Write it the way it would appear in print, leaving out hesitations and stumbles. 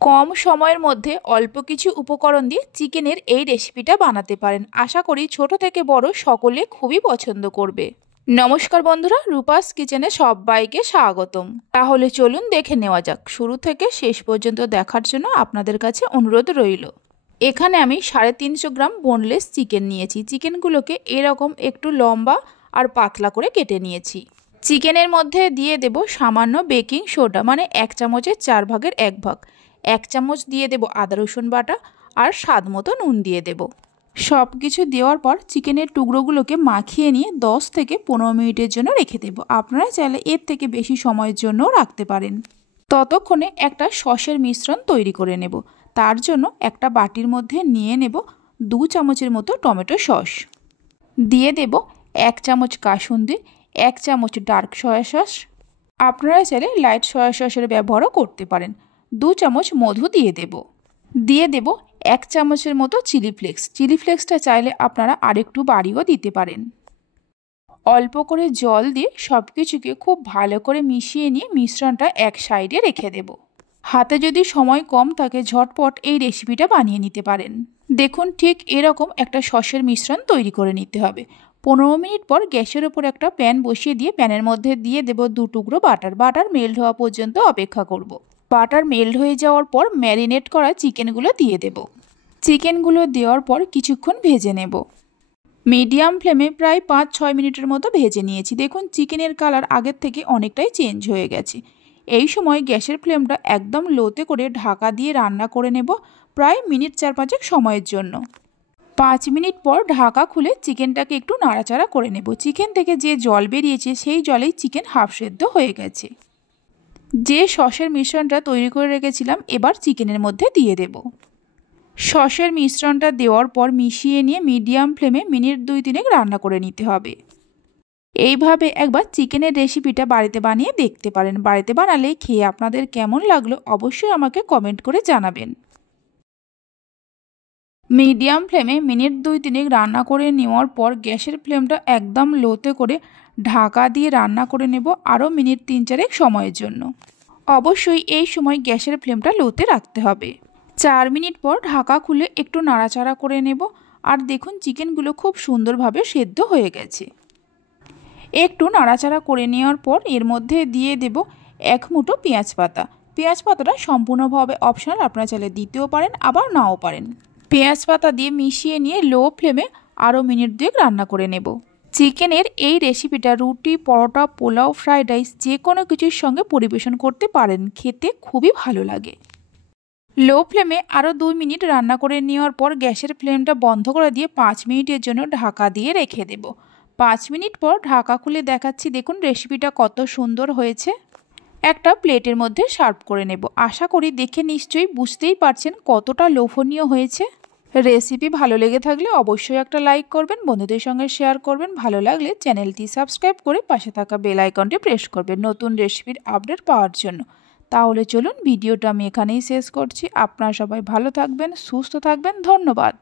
কম সময়ের মধ্যে অল্প কিছু উপকরণ দিয়ে চিকেনের এই রেসিপিটা বানাতে পারেন। আশা করি ছোট থেকে বড় সকলে খুবই পছন্দ করবে। নমস্কার বন্ধুরা, রূপাস কিচেনে সবাইকে স্বাগতম। তাহলে চলুন দেখে নেওয়া যাক। শুরু থেকে শেষ পর্যন্ত দেখার জন্য আপনাদের কাছে অনুরোধ রইল। এখানে আমি 350 গ্রাম বোনলেস চিকেন নিয়েছি। চিকেনগুলোকে এরকম একটু লম্বা আর পাতলা করে কেটে নিয়েছি। চিকেনের মধ্যে দিয়ে দেব সামান্য বেকিং সোডা, মানে 1 চামচের 4 ভাগের 1 ভাগ। 1 চামচ দিয়ে দেব আদা রসুন বাটা আর স্বাদ মতো নুন দিয়ে দেব। সব কিছু দেওয়ার পর চিকেনের টুকরোগুলোকে মাখিয়ে নিয়ে 10 থেকে 15 মিনিটের জন্য রেখে দেব। আপনারা চাইলে এর থেকে বেশি সময়ের জন্যও রাখতে পারেন। ততক্ষণে একটা সসের মিশ্রণ তৈরি করে নেব। তার জন্য একটা বাটির মধ্যে নিয়ে নেব 2 চামচের মতো টমেটো সস। দিয়ে দেব 1 চামচ কাসুন্দি, 1 চামচ ডার্ক সয়া সস। আপনারা চাইলে লাইট সয়া সসের ব্যবহারও করতে পারেন। 2 চামচ মধু দিয়ে দেব 1 চামচের মতো চিলি ফ্লেক্স। চিলি ফ্লেক্সটা চাইলে আপনারা আরেকটু বাড়িয়েও দিতে পারেন। অল্প করে জল দিয়ে সব কিছুকে খুব ভালো করে মিশিয়ে নিয়ে মিশ্রণটা এক সাইডে রেখে দেব। হাতে যদি সময় কম থাকে ঝটপট এই রেসিপিটা বানিয়ে নিতে পারেন। দেখুন, ঠিক এরকম একটা সসের মিশ্রণ তৈরি করে নিতে হবে। 15 মিনিট পর গ্যাসের ওপর একটা প্যান বসিয়ে দিয়ে প্যানের মধ্যে দিয়ে দেব 2 টুকরো বাটার। বাটার মেল্ট হওয়া পর্যন্ত অপেক্ষা করব। বাটার মেল্ট হয়ে যাওয়ার পর ম্যারিনেট করা চিকেনগুলো দিয়ে দেব। চিকেনগুলো দেওয়ার পর কিছুক্ষণ ভেজে নেব। মিডিয়াম ফ্লেমে প্রায় 5-6 মিনিটের মতো ভেজে নিয়েছি। দেখুন, চিকেনের কালার আগের থেকে অনেকটাই চেঞ্জ হয়ে গেছে। এই সময় গ্যাসের ফ্লেমটা একদম লোতে করে ঢাকা দিয়ে রান্না করে নেব প্রায় মিনিট 4-5 সময়ের জন্য। 5 মিনিট পর ঢাকা খুলে চিকেনটাকে একটু নাড়াচাড়া করে নেব। চিকেন থেকে যে জল বেরিয়েছে সেই জলেই চিকেন হাফ সেদ্ধ হয়ে গেছে। যে সসের মিশ্রণটা তৈরি করে রেখেছিলাম এবার চিকেনের মধ্যে দিয়ে দেব। সসের মিশ্রণটা দেওয়ার পর মিশিয়ে নিয়ে মিডিয়াম ফ্লেমে মিনিট 2-3 রান্না করে নিতে হবে। এইভাবে একবার চিকেনের রেসিপিটা বাড়িতে বানিয়ে দেখতে পারেন। বাড়িতে বানালে খেয়ে আপনাদের কেমন লাগলো অবশ্যই আমাকে কমেন্ট করে জানাবেন। মিডিয়াম ফ্লেমে মিনিট 2-3 রান্না করে নেওয়ার পর গ্যাসের ফ্লেমটা একদম লোতে করে ঢাকা দিয়ে রান্না করে নেব আরও মিনিট 3-4 সময়ের জন্য। অবশ্যই এই সময় গ্যাসের ফ্লেমটা লোতে রাখতে হবে। 4 মিনিট পর ঢাকা খুলে একটু নাড়াচাড়া করে নেব। আর দেখুন, চিকেনগুলো খুব সুন্দরভাবে সেদ্ধ হয়ে গেছে। একটু নাড়াচাড়া করে নেওয়ার পর এর মধ্যে দিয়ে দেব 1 মুঠো পেঁয়াজ পাতা। পেঁয়াজ পাতাটা সম্পূর্ণভাবে অপশনাল, আপনারা চাইলে দিতেও পারেন আবার নাও পারেন। পেঁয়াজ পাতা দিয়ে মিশিয়ে নিয়ে লো ফ্লেমে আরও মিনিট 2 রান্না করে নেব। চিকেনের এই রেসিপিটা রুটি, পরোটা, পোলাও, ফ্রাইড রাইস যে কোনো কিছুর সঙ্গে পরিবেশন করতে পারেন। খেতে খুবই ভালো লাগে। লো ফ্লেমে আরও 2 মিনিট রান্না করে নেওয়ার পর গ্যাসের ফ্লেমটা বন্ধ করে দিয়ে 5 মিনিটের জন্য ঢাকা দিয়ে রেখে দেব। 5 মিনিট পর ঢাকা খুলে দেখাচ্ছি। দেখুন রেসিপিটা কত সুন্দর হয়েছে। একটা প্লেটের মধ্যে সার্ভ করে নেব। আশা করি দেখে নিশ্চয়ই বুঝতেই পারছেন কতটা লোভনীয় হয়েছে। রেসিপি ভালো লেগে থাকলে অবশ্যই একটা লাইক করবেন, বন্ধুদের সঙ্গে শেয়ার করবেন। ভালো লাগলে চ্যানেলটি সাবস্ক্রাইব করে পাশে থাকা বেল আইকনটি প্রেস করবেন নতুন রেসিপির আপডেট পাওয়ার জন্য। তাহলে চলুন ভিডিওটা আমি এখানেই শেষ করছি। আপনারা সবাই ভালো থাকবেন, সুস্থ থাকবেন। ধন্যবাদ।